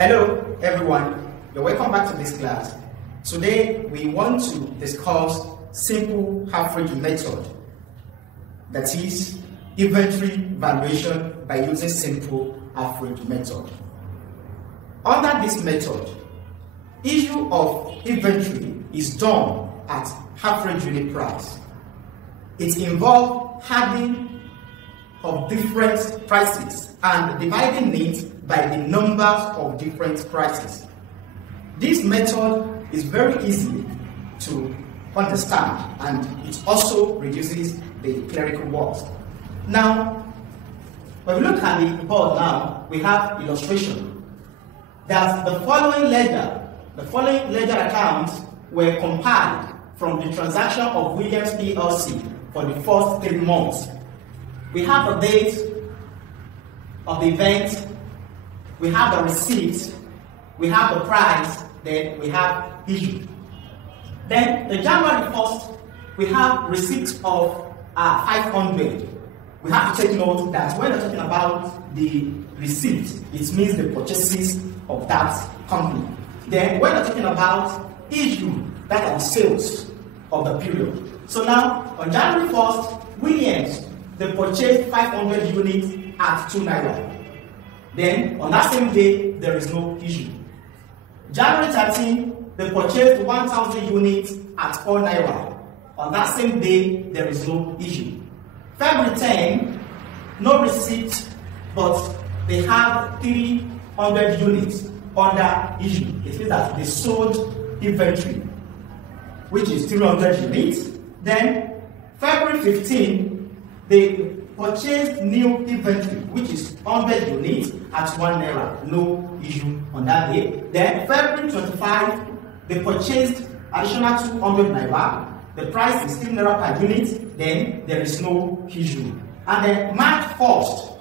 Hello everyone, you're welcome back to this class. Today we want to discuss simple average method, that is inventory valuation by using simple average method. Under this method, issue of inventory is done at average unit price. It involves adding of different prices and dividing it by the numbers of different prices. This method is very easy to understand and it also reduces the clerical work. Now, when we look at the board now, we have illustration that the following ledger accounts were compiled from the transaction of Williams PLC for the first 3 months. We have the date of the event, we have the receipt, we have the price, then we have issue. Then the January 1st, we have receipt of 500. We have to take note that when we're talking about the receipt, it means the purchases of that company. Then when we're talking about issue, that are the sales of the period. So now, on January 1st, Williams, they purchased 500 units at 2 naira. Then, on that same day, there is no issue. January 13, they purchased 1,000 units at 4 naira. On that same day, there is no issue. February 10, no receipt, but they have 300 units under issue. It means that they sold inventory, which is 300 units. Then, February 15, they purchased new inventory, which is 100 units at 1 naira. No issue on that day. Then February 25, they purchased additional 200 naira. The price is 3 naira per unit. Then there is no issue. And then March 1st,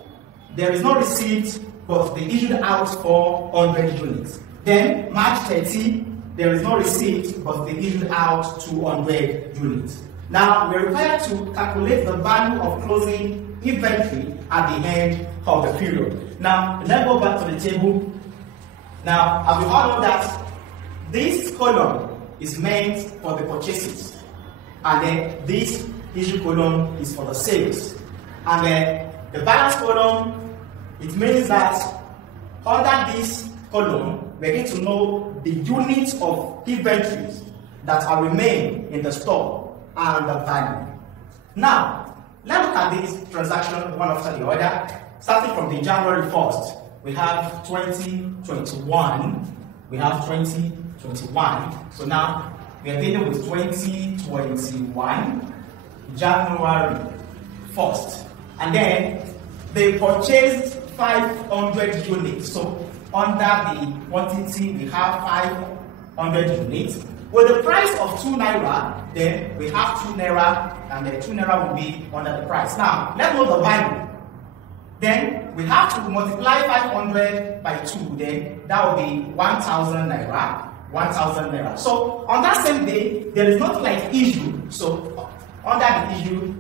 there is no receipt, but they issued out for 100 units. Then March 30, there is no receipt, but they issued out 200 units. Now, we're required to calculate the value of closing inventory at the end of the period. Now, let's go back to the table. Now, as we all know that this column is meant for the purchases, and then this issue column is for the sales. And then the balance column, it means that under this column, we're going to know the units of inventories that are remain in the store and the value. Now, let's look at this transaction one after the other. Starting from the January 1st, we have 2021. We have 2021. So now we are dealing with 2021, January 1st. And then they purchased 500 units. So under the quantity, we have 500 units. With the price of 2 naira, then we have 2 naira, and the 2 naira will be under the price. Now, let's know the value. Then we have to multiply 500 by 2, then that will be 1,000 naira. 1,000 naira. So on that same day, there is nothing like issue. So under the issue,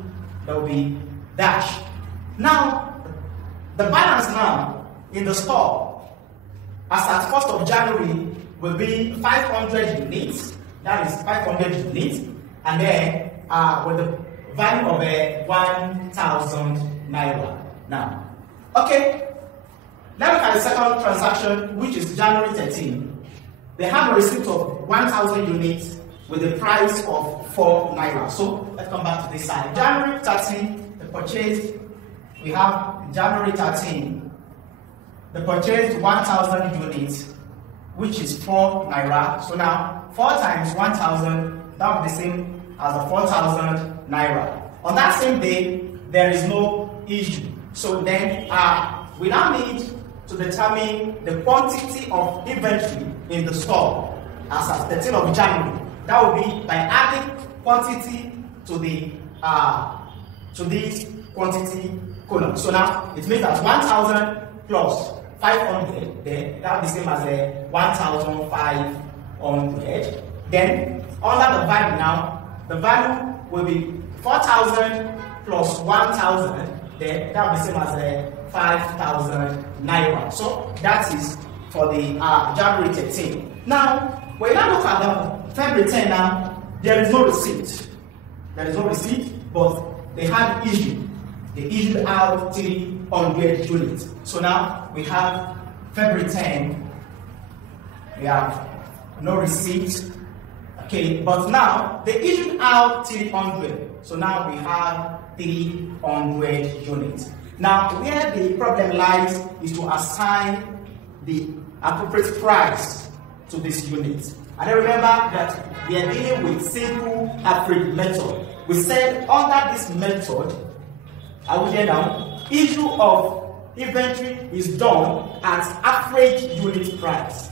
there will be dash. Now, the balance now in the store, as at 1st of January, will be 500 units. That is 500 units, and then with the value of 1,000 naira. Now, okay, let's look at the second transaction, which is January 13. They have a receipt of 1,000 units with the price of 4 naira. So let's come back to this side. January 13, the purchase. We have January 13. They purchased 1,000 units, which is 4 naira. So now 4 times 1,000, that will be the same as the 4,000 naira. On that same day, there is no issue. So then we now need to determine the quantity of inventory in the store as at 13th of January. That will be by adding quantity to the to this quantity column. So now it means that 1,000 plus 500, then that will be the same as 1,500. Then under the value now, the value will be 4,000 plus 1,000, then that will be the same as 5,000 naira. So that is for the January 13. Now, when you now look at the February 10 now, there is no receipt. There is no receipt, but they had issue. They issued out 300 units. So now we have February 10, we have no receipt. Okay, but now they issued out 300. So now we have 300 units. Now, where the problem lies is to assign the appropriate price to this unit. And then remember that we are dealing with simple average method. We said under this method, I will get down, issue of inventory is done at average unit price.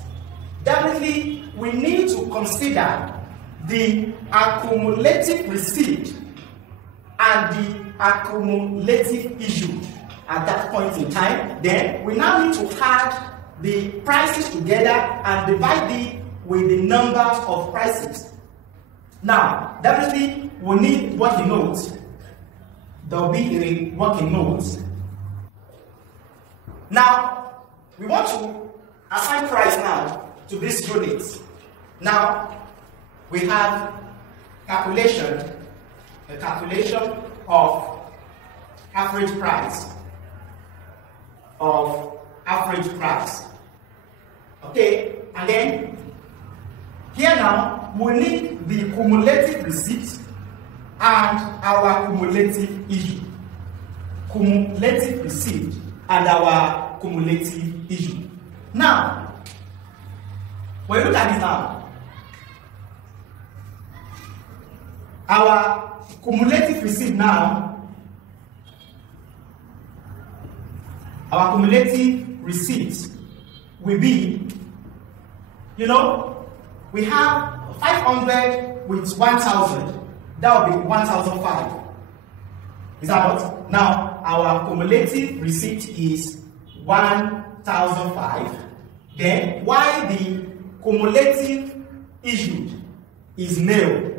Definitely, we need to consider the accumulative receipt and the accumulative issue at that point in time. Then we now need to add the prices together and divide it with the numbers of prices. Now, definitely we need working notes. There will be a working notes. Now, we want to assign price now to this unit. Now, we have calculation, a calculation of average price. Okay, and then here now we need the cumulative receipt and our cumulative issue. Cumulative receipt and our cumulative issue. Now, when you look at this now, our cumulative receipt now, our cumulative receipt will be, we have 500 with 1,000. That will be 1,005. Is that what? Now, our cumulative receipt is 1,005. Then, why the cumulative issued is nil?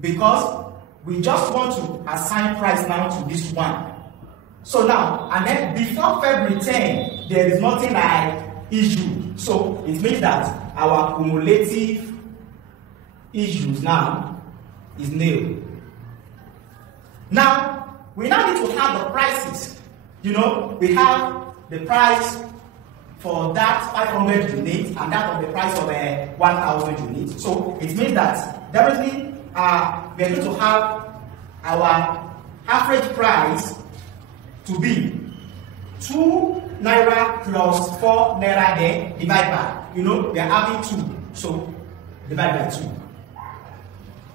Because we just want to assign price now to this one. So now, and then before February 10, there is nothing like issue. So it means that our cumulative issues now is nil. Now, we now need to have the prices. We have the price for that 500 units and that of the price of 1,000 units. So it means that definitely we are going to have our average price to be 2 naira plus 4 naira, then divide by, we are having 2, so divide by 2.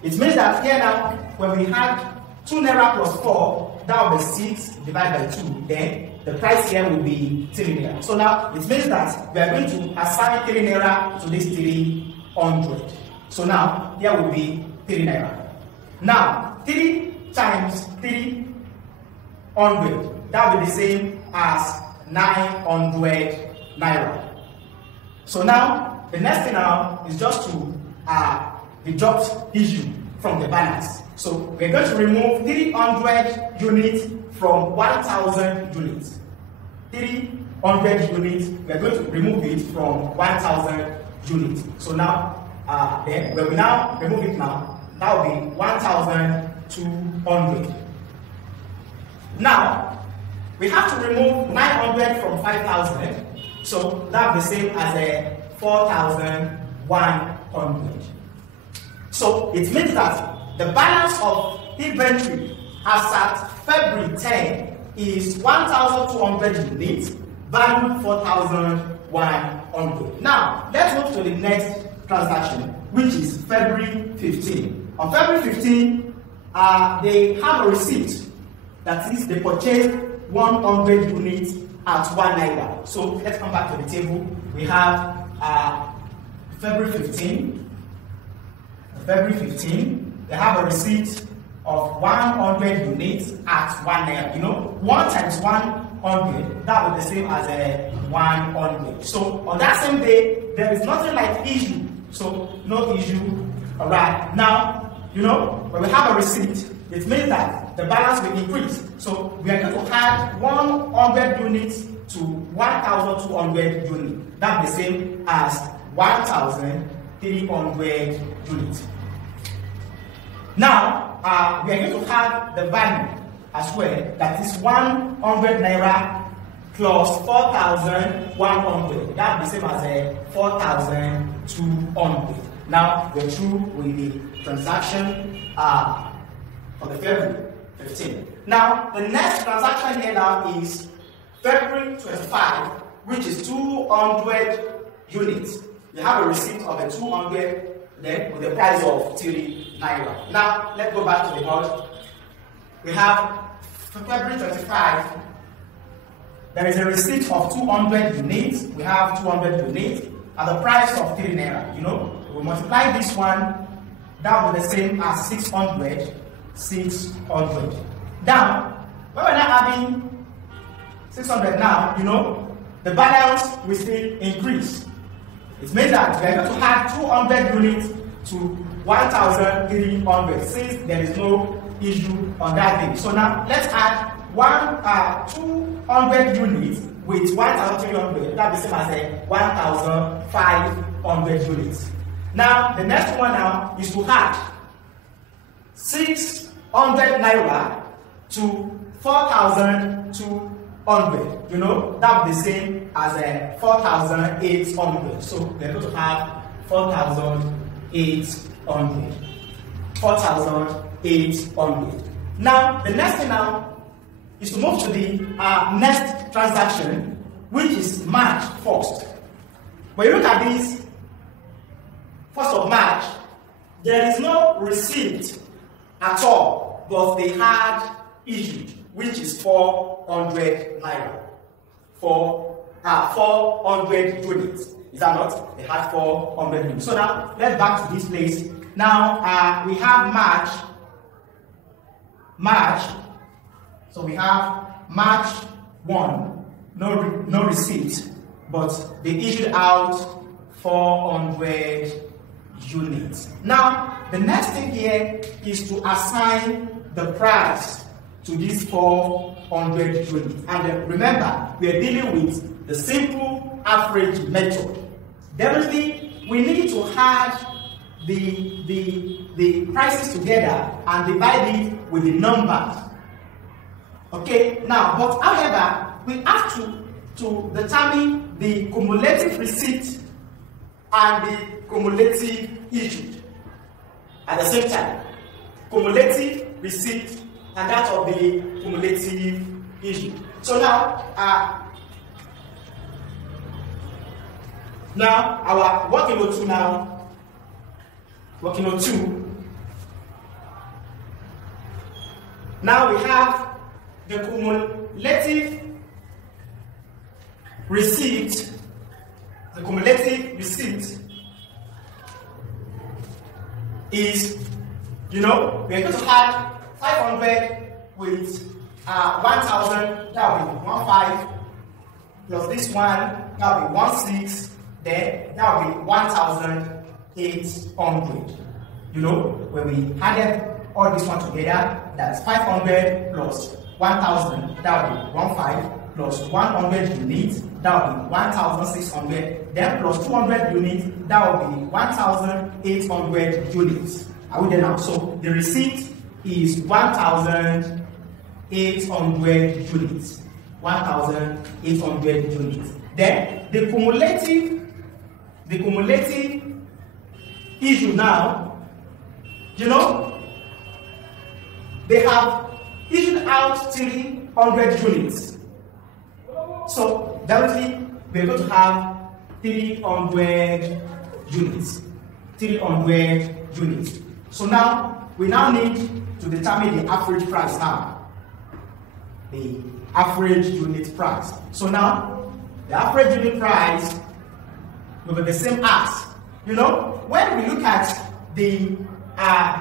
It means that here now, when we had 2 naira plus 4, that will be 6 divided by 2, then the price here will be 3 naira. So now, it means that we are going to assign 3 naira to this 300. So now, here will be 3 naira. Now, 3 times 300, that will be the same as 900 naira. So now, the next thing now is just to deduct issue from the balance. So we're going to remove 300 units from 1,000 units. 300 units, we're going to remove it from 1,000 units. So now, then when we now remove it now, that will be 1,200. Now, we have to remove 900 from 5,000, so that's the same as 4,100. So it means that the balance of inventory as at February 10 is 1,200 units, value 4,100. Now, let's move to the next transaction, which is February 15. On February 15, they have a receipt. That is, they purchased 100 units at 1 naira. So let's come back to the table. We have February 15. February 15, they have a receipt of 100 units at 1 naira. 1 times 100, that will be the same as 100. So on that same day, there is nothing like issue. So no issue. All right. Now, when we have a receipt, it means that the balance will increase. So we are going to add 100 units to 1,200 units. That's the same as 1,300 units. Now, we are going to have the value as well, that is 100 naira plus 4,100. That will be same as 4,200. Now, we're through with the transaction for the February 15. Now, the next transaction here now is February 25, which is 200 units. You have a receipt of a 200 then with the price of 3 naira. Now, let's go back to the board. We have February 25. There is a receipt of 200 units. We have 200 units at the price of 3 naira. You know, we multiply this one, that will be the same as 600. 600. Now, when we're now having 600 now, you know, the balance will still increase. It means that we are going to add 200 units to 1,300 since there is no issue on that thing. So now let's add 200 units with 1,300. That will be same as 1,500 units. Now the next one now is to add 600 naira to 4,200. You know, that will be the same as 4,800. So we're going to have 4,800. 4,800. Now, the next thing now is to move to the next transaction, which is March 1st. When you look at this, 1st of March, there is no receipt at all, but they had issued, which is 400 naira. 400 units. Is that not? They had 400 units. So now, let's back to this place. Now, we have March. So we have March 1, no receipt, but they issued out 400 units. Now, the next thing here is to assign the price to these 400 units. And remember, we are dealing with the simple average method. Definitely, we need to add the prices together and divide it with the numbers. Okay, now, but however, we have to determine the cumulative receipt and the cumulative issued at the same time. Cumulative receipt and that of the cumulative issue. So now, our working on 2 now. Working on 2. Now we have the cumulative receipt. The cumulative receipt is, you know, we are going to add 500 with 1,000. That will be 15 plus this one. That will be 16. Then that will be 1,800. You know, when we added all this one together, that's 500 plus 1,000. That will be 15 plus 100 units. That will be 1,600. Then plus 200 units. That will be 1,800 units. Are we there now? So the receipt is 1,800 units. 1,800 units. Then the cumulative issue now, you know, they have issued out 300 units. So directly we're going to have 300 units. 300 units. So now we need to determine the average price now. The average unit price. So now the average unit price will be the same as, you know, when we look at the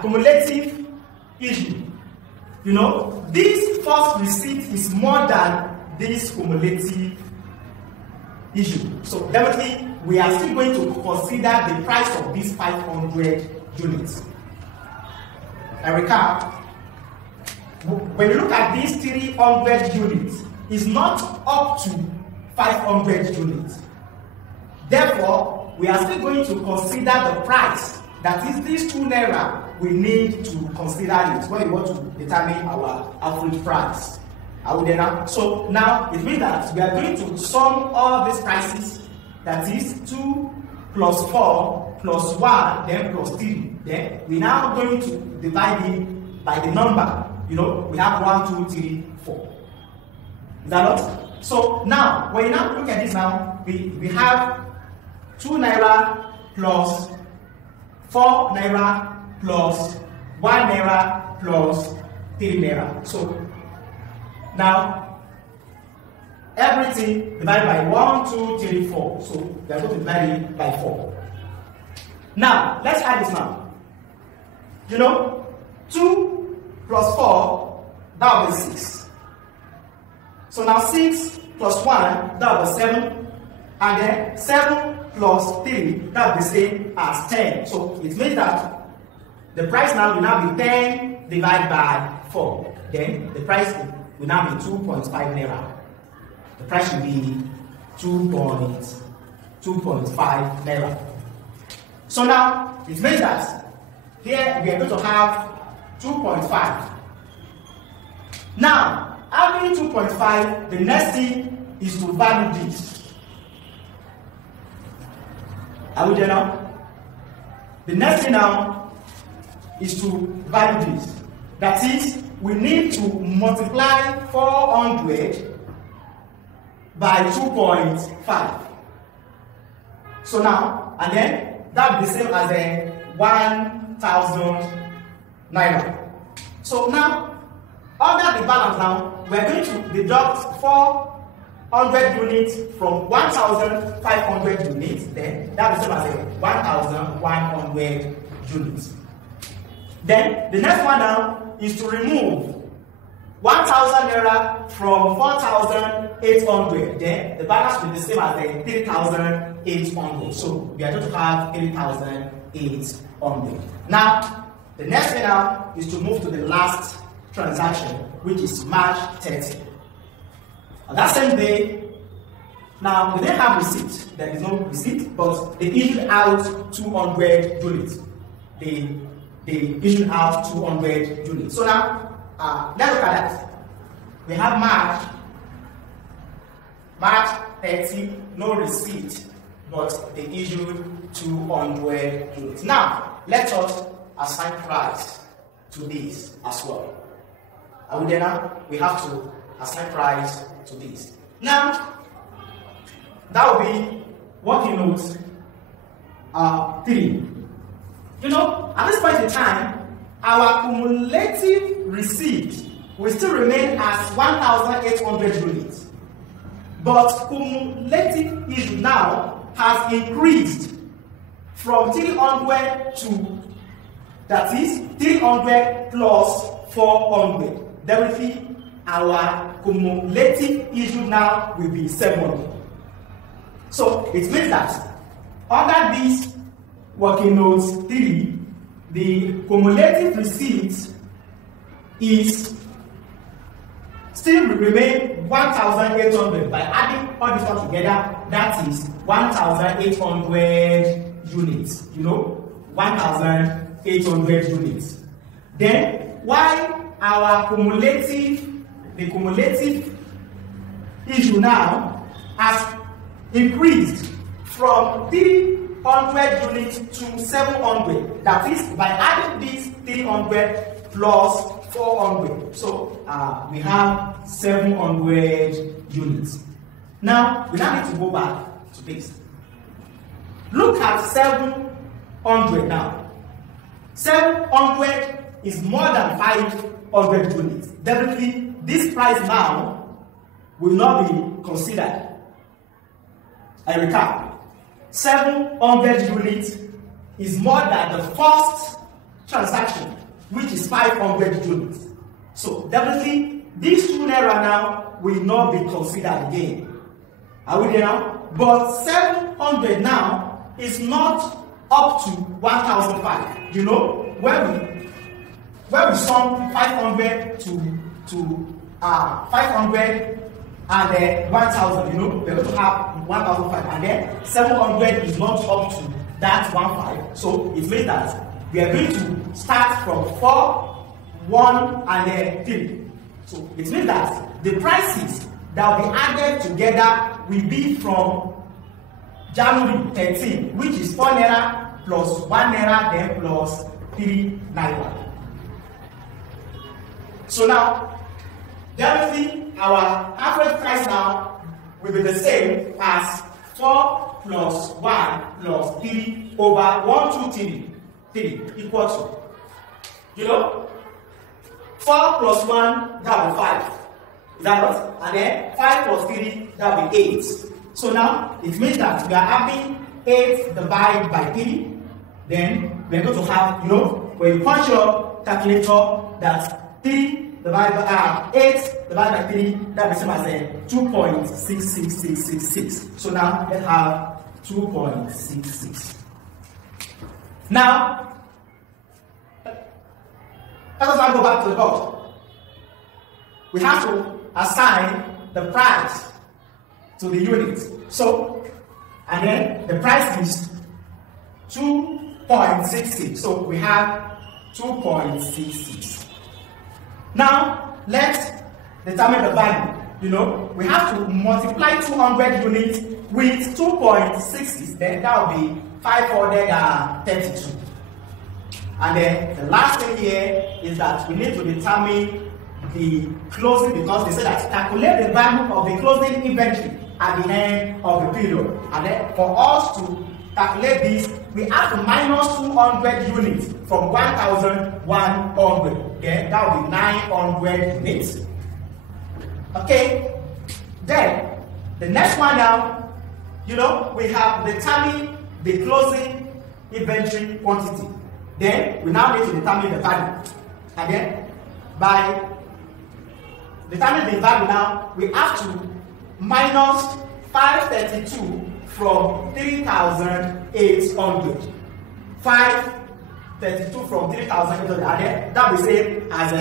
cumulative issue, you know, this first receipt is more than this cumulative issue. So definitely we are still going to consider the price of these 500 units. I recap. When you look at these 300 units, it's not up to 500 units. Therefore, we are still going to consider the price. That is, these 2 naira, we need to consider it when we want to determine our average price. So now it means that we are going to sum all these prices, that is 2 plus 4 plus 1, then plus 3. Then we're now going to divide it by the number. We have 1, 2, 3, 4. Is that not? So now, when you now look at this now, we have 2 naira plus 4 naira plus 1 naira plus 3 naira. So now everything divided by 1, 2, 3, 4. So we are going to divide it by 4. Now let's add this now. 2 plus 4, that will be 6. So now 6 plus 1, that will be 7. And then 7 plus 3, that will be the same as 10. So it means that the price now will now be 10 divided by 4. Then the price will now be 2.5 naira. The price will be 2.5 naira. So now it means that here we are going to have 2.5. Now, having 2.5, the next thing is to value this. Are we there now? The next thing now is to value this. That is, we need to multiply 400 by 2.5. So now, and then that will be the same as a 1,000 naira. So now, under the balance now, we are going to deduct 400 units from 1,500 units. Then that will be the same as a 1,100 units. Then the next one now is to remove 1,000 naira from 4,800. Then the balance will be the same as the 3,800. So we are going to have 3,800. Now, the next thing now is to move to the last transaction, which is March 30. On that same day, now we didn't have receipt. There is no receipt, but they issued out 200 units. They issued out 200 units. So now, let's look at that. We have March 30, no receipt, but they issued 200 units. Now, let us assign price to this as well. And then we have to assign price to this. Now, that will be working notes 3. At this point in time, our cumulative receipt will still remain as 1,800 units. But cumulative issue now has increased from 300 to, that is, 300 plus 400. Therefore, our cumulative issue now will be 700. So it means that under this working notes 3, the cumulative receipt is still remain 1,800. By adding all this one together, that is 1,800 units. 1,800 units. Then, why our the cumulative issue now has increased from 300 units to 700. That is, by adding these 300 plus 400. So we have 700 units. Now, we now need to go back to this. Look at 700 now. 700 is more than 500 units. Definitely, this price now will not be considered. I recap. 700 units is more than the first transaction, which is 500 units. So definitely, these 2 naira now will not be considered again. Are we there now? But 700 now is not up to 1,005. When we sum 500 to 500 and 1,000, we're going to have 1,005, and then 700 is not up to that 15. So it means that we are going to start from 4, 1, and 3. So it means that the prices that will be added together will be from January 13, which is 4 naira plus 1 naira, then plus 3 naira. So now, definitely our average price now will be the same as 4 plus 1 plus 3 over 1, 2, 3 equal to, 4 plus 1, that will be 5. Is that right? And then 5 plus 3, that will be 8. So now it means that we are having 8 divided by 3. Then we are going to have, when you punch your calculator, that 3 divided by 8 divided by 3, that will be same as 2.66666. So now let's have 2.66. Now, let us now go back to the board. We have to assign the price to the unit. So, and then the price is 2.66. So we have 2.66. Now, let's determine the value. We have to multiply 200 units with 2.66. Then that will be 532. And then the last thing here is that we need to determine the closing, because they say that calculate the value of the closing inventory at the end of the period. And then for us to calculate this, we have to minus 200 units from 1,100. Okay, that will be 900 units. Okay, then the next one now, we have determined the closing inventory quantity. Then we now need to determine the value. And then by determining the value now, we have to minus 532 from 3,800. 532 from 3,800, and then that will be saved as